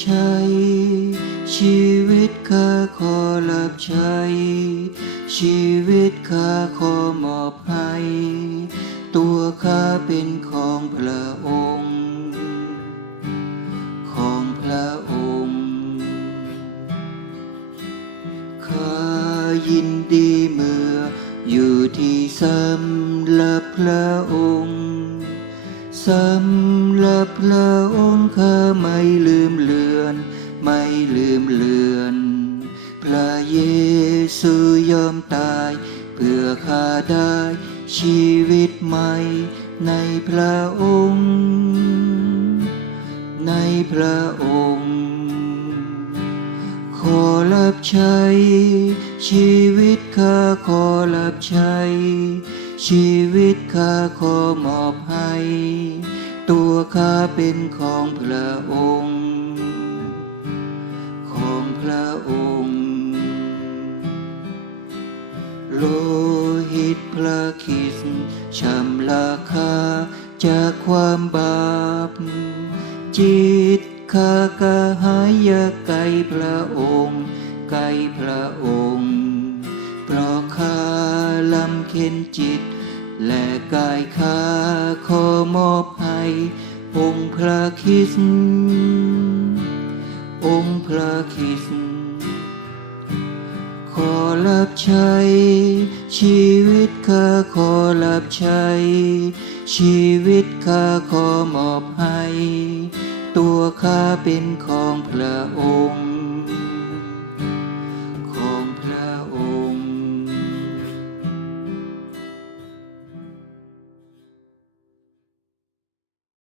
ใช้ ชีวิตข้าขอรับใช้ ชีวิตข้าขอมอบให้ ตัวข้าเป็นของพระองค์ ของพระองค์ข้ายินดีเมื่ออยู่ที่สำหรับพระองค์ สำหรับพระองค์ข้าไม่ลืมเลือน ไม่ลืมเลือน พระเยซูยอมตาย เพื่อข้าได้ชีวิตใหม่ ในพระองค์ ในพระองค์ ขอรับใช้ ชีวิตข้าขอรับใช้ ชีวิตข้าขอมอบให้ ตัวข้าเป็นของพระองค์ ของพระองค์ โลหิตพระคริสต์ชำระข้าจากความบาป จิตข้ากระหายยากไกลพระองค์ ไกลพระองค์ เพราะข้าลำเค็นจิต และกายข้าขอมอบให้ องค์พระคิสองค์พระคิสขอรับใช้ ชีวิตข้าขอรับใช้ ชีวิตข้าขอมอบให้ ตัวข้าเป็นของพระองค์